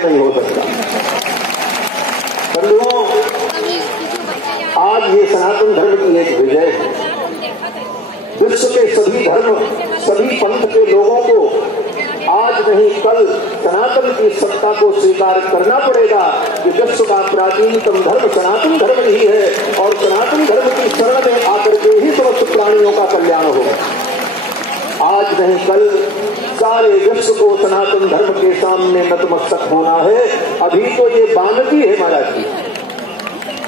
नहीं हो सकता। बंधुओं, आज ये सनातन धर्म की एक विजय है। विश्व के सभी धर्म, सभी पंथ के लोगों को आज नहीं कल सनातन की सत्ता को स्वीकार करना पड़ेगा कि विश्व का प्राचीनतम धर्म सनातन धर्म ही है और सनातन धर्म की शरण में आकर के ही समस्त प्राणियों का कल्याण होगा। आज नहीं कल सारे विश्व को सनातन धर्म के सामने नतमस्तक होना है। अभी तो ये बानगी है महाराज जी।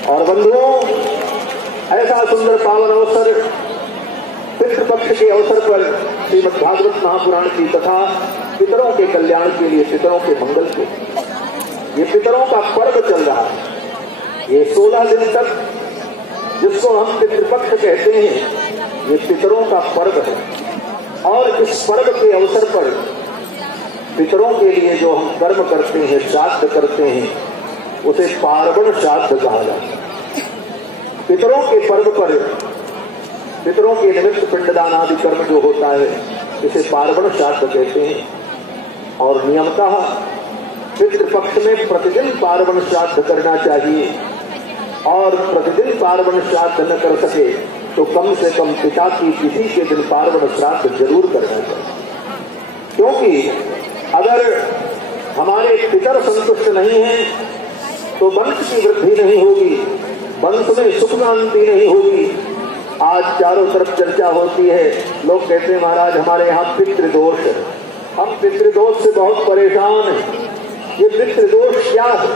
और बंधुओं, ऐसा सुंदर पावन अवसर पितृपक्ष के अवसर पर श्रीमद् भागवत महापुराण की तथा पितरों के कल्याण के लिए, पितरों के मंगल के, ये पितरों का पर्व चल रहा है। ये 16 दिन तक जिसको हम पितृपक्ष कहते हैं, ये पितरों का पर्व है। और इस पर्व के अवसर पर पितरों के लिए जो हम कर्म करते हैं, श्राद्ध करते हैं, उसे पार्वण श्राद्ध कहा जाता है। पितरों के पर्व पर पितरों के निमित्त पिंडदान आदि कर्म जो होता है, इसे पार्वण श्राद्ध कहते हैं। और नियमतः पितृपक्ष में प्रतिदिन पार्वण श्राद्ध करना चाहिए। और प्रतिदिन पार्वण श्राद्ध न कर सके तो कम से कम पिता की तिथि के दिन पार्वण श्राद्ध जरूर करना चाहिए। क्योंकि अगर हमारे पितर संतुष्ट नहीं हैं तो वंश की वृद्धि नहीं होगी, वंश में सुख शांति नहीं होगी। आज चारों तरफ चर्चा होती है, लोग कहते हैं महाराज हमारे यहाँ पितृदोष है, हम पितृदोष से बहुत परेशान हैं। ये पितृदोष क्या है?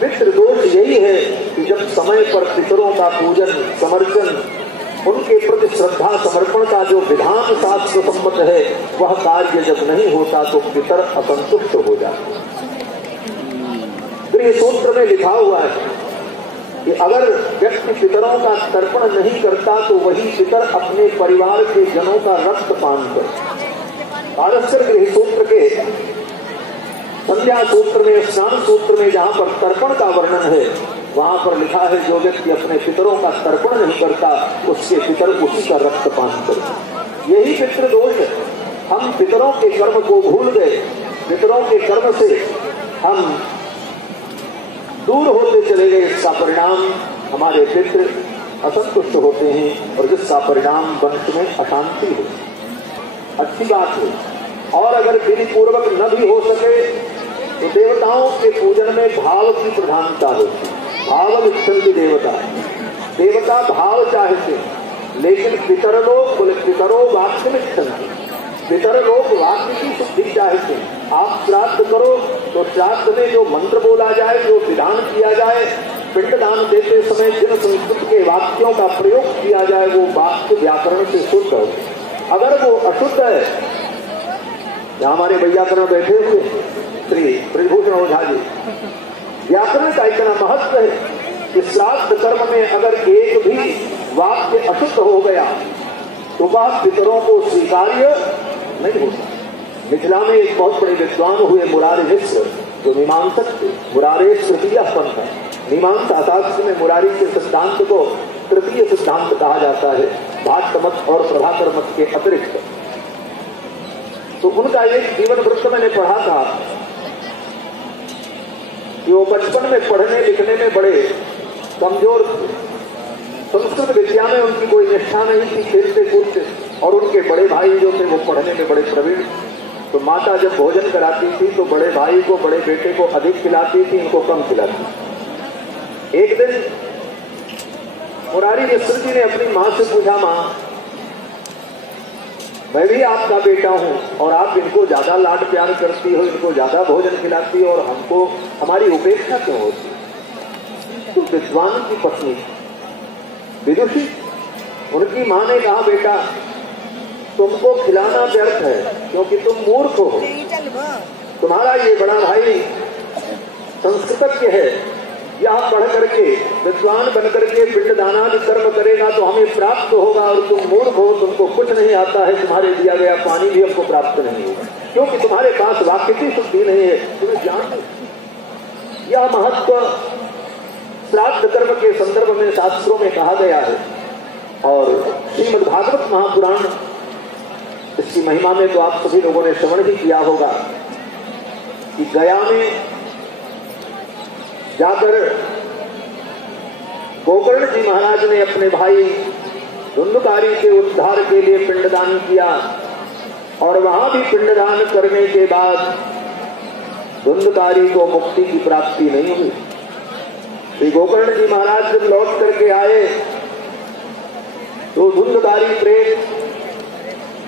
पितृदोष यही है कि जब समय पर पितरों का पूजन, समर्पण, उनके प्रति श्रद्धा समर्पण का जो विधान शास्त्र सम्मत है, वह कार्य जब नहीं होता तो पितर असंतुष्ट हो जाते। गृह सूत्र में लिखा हुआ है कि अगर व्यक्ति पितरों का तर्पण नहीं करता तो वही पितर अपने परिवार के जनों का रक्त पान करे। पारस्पर गृह सूत्र के संध्या सूत्र में, स्नान सूत्र में जहां पर तर्पण का वर्णन है, वहां पर लिखा है जो व्यक्ति अपने पितरों का तर्पण नहीं करता उसके पितर उसी का रक्त पान करे। यही पितृदोष है। हम पितरों के कर्म को भूल गए, पितरों के कर्म से हम दूर होते चले गए। इसका परिणाम हमारे पितृ असंतुष्ट होते हैं और जिसका परिणाम वंश में अशांति है। अच्छी बात है। और अगर विधि पूर्वक न भी हो सके तो देवताओं के पूजन में भाव की प्रधानता होती है। भाव विच्छिन्न देवता, देवता भाव चाहते, लेकिन पितर लोग बोले पितरो वाक्य विच्छिन्न, पितर लोग वाक्य की शुद्धि चाहते हैं। आप श्राद्ध करो तो श्राद्ध में जो मंत्र बोला जाए, जो विधान किया जाए, पिंडदान देते समय जिन संस्कृत के वाक्यों का प्रयोग किया जाए, वो वाक्य व्याकरण से शुद्ध हो। अगर वो अशुद्ध है, यहाँ हमारे वैयाकरण बैठे हुए श्री ब्रजभूषण ओझा जी, व्याकरण का इतना महत्व है कि श्राद्ध कर्म में अगर एक भी वाक्य अशुद्ध हो गया तो वह पितरों को स्वीकार्य नहीं होता। मिथिला में एक बहुत बड़े विद्वान हुए मुरारी मिश्र, जो मीमांसक थे। मुरारे तृतीय पंथ है। मीमांसा शास्त्र में मुरारी के सिद्धांत को तृतीय सिद्धांत कहा जाता है, भाट्ट मत और प्रभाकर मत के अतिरिक्त। तो उनका एक जीवन वृत्त मैंने पढ़ा था कि वो बचपन में पढ़ने लिखने में बड़े कमजोर थे। संस्कृत विद्या में उनकी कोई निष्ठा नहीं थी, खेलते कूदते। और उनके बड़े भाई जो थे वो पढ़ने में बड़े प्रवीण। तो माता जब भोजन कराती थी तो बड़े भाई को, बड़े बेटे को अधिक खिलाती थी, इनको कम खिलाती। एक दिन मुरारी मिश्र जी ने अपनी माँ से पूछा, माँ मैं भी आपका बेटा हूं और आप इनको ज्यादा लाड प्यार करती हो, इनको ज्यादा भोजन खिलाती हो और हमको हमारी उपेक्षा क्यों होती? तो विद्वान की पत्नी विदुषी, उनकी माँ ने कहा, बेटा तुमको खिलाना व्यर्थ है क्योंकि तुम मूर्ख हो। तुम्हारा ये बड़ा भाई संस्कृतज्ञ है, यह पढ़ करके विद्वान बन करके पिंडदानादि कर्म करेगा तो हमें प्राप्त होगा, और तुम मूर्ख हो, तुमको कुछ नहीं आता है, तुम्हारे दिया गया पानी भी हमको प्राप्त नहीं होगा क्योंकि तुम्हारे पास वाक्य की शुद्धि नहीं है, तुम्हें ज्ञान नहीं। यह महत्व श्राद्ध कर्म के संदर्भ में शास्त्रों में कहा गया है। और श्रीमद् भागवत महापुराण, इसकी महिमा में तो आप सभी लोगों ने श्रवण भी किया होगा कि गया में जाकर गोकर्ण जी महाराज ने अपने भाई धुंधकारी के उद्धार के लिए पिंडदान किया और वहां भी पिंडदान करने के बाद धुंधकारी को मुक्ति की प्राप्ति नहीं हुई। श्री गोकर्ण जी महाराज जब लौट करके आए तो धुंधकारी प्रेत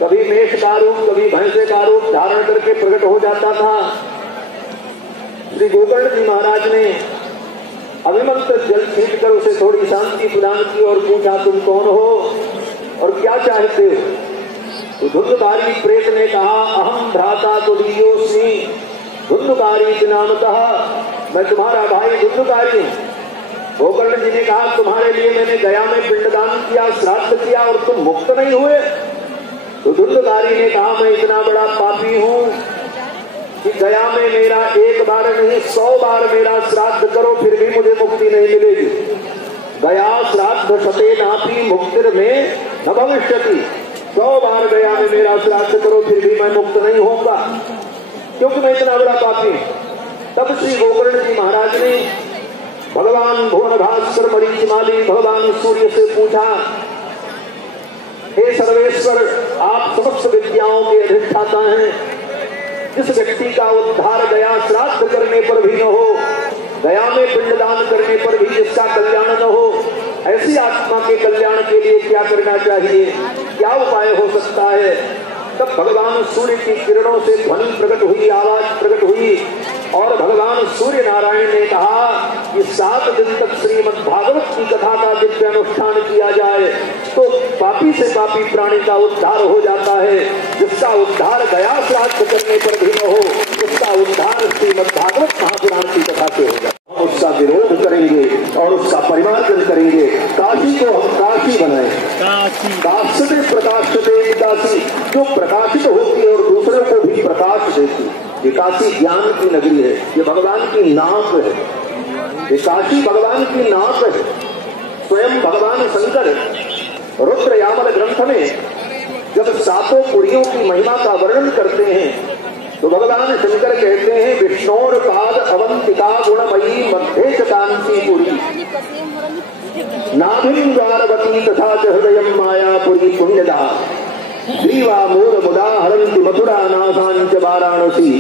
कभी मेष का रूप कभी भैंसे का रूप धारण करके प्रकट हो जाता था। श्री गोकर्ण जी महाराज ने अभिमंत्रित जल छींट कर उसे थोड़ी शांति प्रदान की और पूछा, तुम कौन हो और क्या चाहते हो? तो धुंधकारी प्रेत ने कहा, अहम भ्राता तुदीयोस्मि धुंधकारी नामतः, मैं तुम्हारा भाई धुंधकारी हूं। गोकर्ण जी ने कहा, तुम्हारे लिए मैंने गया में पिंडदान किया, श्राद्ध किया और तुम मुक्त नहीं हुए? तो धुंधकारी ने कहा, मैं इतना बड़ा पापी हूं कि गया में मेरा एक बार नहीं 100 बार मेरा श्राद्ध करो फिर भी मुझे मुक्ति नहीं मिलेगी। गया श्राद्ध सते नापी मुक्तिर में न भविष्यति, 100 बार गया में मेरा श्राद्ध करो फिर भी मैं मुक्त नहीं होऊंगा, क्योंकि मैं इतना बड़ा पापी हूं। तब श्री गोकर्ण जी महाराज ने भगवान भुवन भास्कर मरीचिमाली भगवान सूर्य से पूछा, हे सर्वेश्वर, आप समस्त विद्याओं के अधिष्ठाता हैं, जिस व्यक्ति का उद्धार गया श्राद्ध करने पर भी न हो, गया में पिंडदान करने पर भी जिसका कल्याण न हो, ऐसी आत्मा के कल्याण के लिए क्या करना चाहिए, क्या उपाय हो सकता है? तब भगवान सूर्य की किरणों से ध्वनि प्रकट हुई, आवाज प्रकट हुई और भगवान सूर्य नारायण ने कहा कि 7 दिन तक श्रीमद् भागवत की कथा का दिव्य अनुष्ठान किया जाए तो पापी से पापी प्राणी का उद्धार हो जाता है। जिसका उद्धार गया श्राद्ध करने पर भी न हो, उसका उद्धार श्रीमद् भागवत महापुराण की कथा से हो जाए। उसका विरोध करेंगे और उसका परिमार्जन करेंगे। काशी को हम काशी बनाए, काशते प्रकाशते काशी, जो प्रकाशित होती है और दूसरों को भी प्रकाश देती है। ये काशी ज्ञान की नगरी है, ये भगवान की नाक है, ये काशी भगवान की नाक है। स्वयं भगवान शंकर रुद्र यामन ग्रंथ में जब 7 पुरियों की महिमा का वर्णन करते हैं तो भगवान शंकर कहते हैं, विष्णोर पाद अवंतिका गुणमयी मध्य च कांची पुरी नाभिं द्वारवती तथा च हृदयं मायापुरी पुण्यदा ग्रीवा मोद मुदा हरन्ति मथुरा नासांच वाराणसी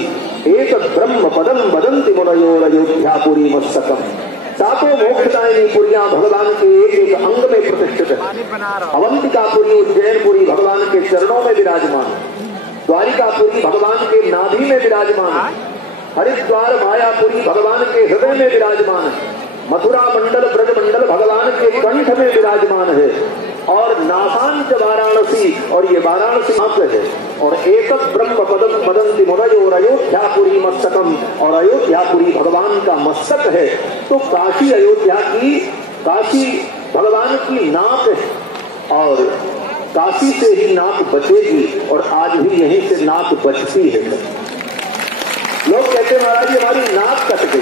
एतत् ब्रह्म पदम वदन्ति मुनयोर अयोध्यापुरी मस्तकम। 7 मोक्षदायिनी पुरियां भगवान के एक एक अंग में प्रतिष्ठित है। अवंतिकापुरी उज्जैनपुरी भगवान के चरणों में विराजमान, द्वारिकापुरी भगवान के नाभि में विराजमान है, हरिद्वार मायापुरी भगवान के हृदय में विराजमान है, मथुरा मंडल ब्रज मंडल भगवान के कंठ में विराजमान है और नासांच वाराणसी, और ये वाराणसी मात्र है। और एकत ब्रह्म पदम वदन्ति मुनयो अयोध्यापुरी मस्तकम, और अयोध्यापुरी भगवान का मस्तक है। तो काशी अयोध्या की, काशी भगवान की नाक है और काशी से ही नाक बचेगी और आज भी यहीं से नाक बचती है। लोग कहते हैं महाराज जी हमारी नाक कट गई,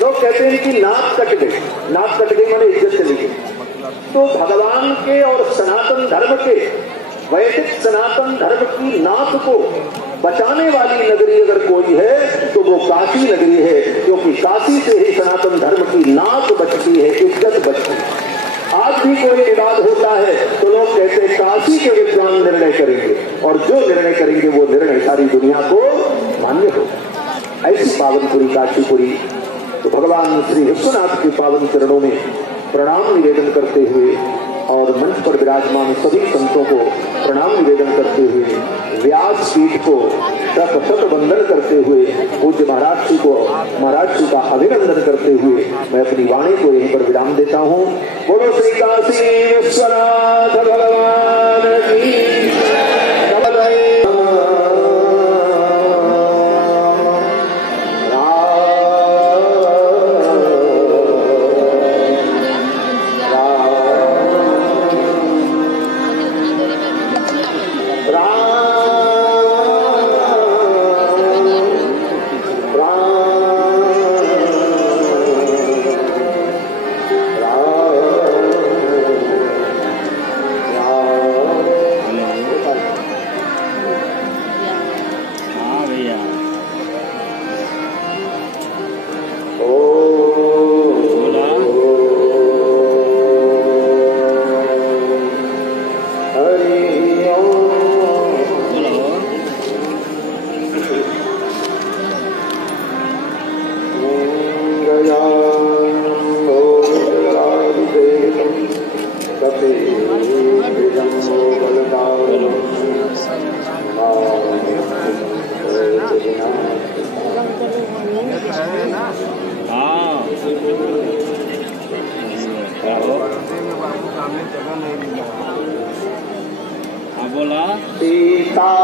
लोग कहते हैं कि नाक कट गई, नाक कट गई माने इज्जत चली गई। तो भगवान के और सनातन धर्म के, वैदिक सनातन धर्म की नाक को बचाने वाली नगरी अगर कोई है तो वो काशी नगरी है, क्योंकि काशी से ही सनातन धर्म की नाक बचती है, इज्जत बचती है। आज भी कोई विवाद होता है तो लोग कहते हैं काशी के विद्वान निर्णय करेंगे, और जो निर्णय करेंगे वो निर्णय सारी दुनिया को मान्य होगा। ऐसी पावनपुरी काशीपुरी, तो भगवान श्री विश्वनाथ के पावन चरणों में प्रणाम निवेदन करते हुए और मंच पर विराजमान सभी संतों को प्रणाम निवेदन करते हुए, व्यास पीठ को शत वंदन करते हुए, पूज्य महाराज जी का अभिनंदन करते हुए मैं अपनी वाणी को यहीं पर विराम देता हूँ। बोलो श्री काशी विश्वनाथ भगवान की ताल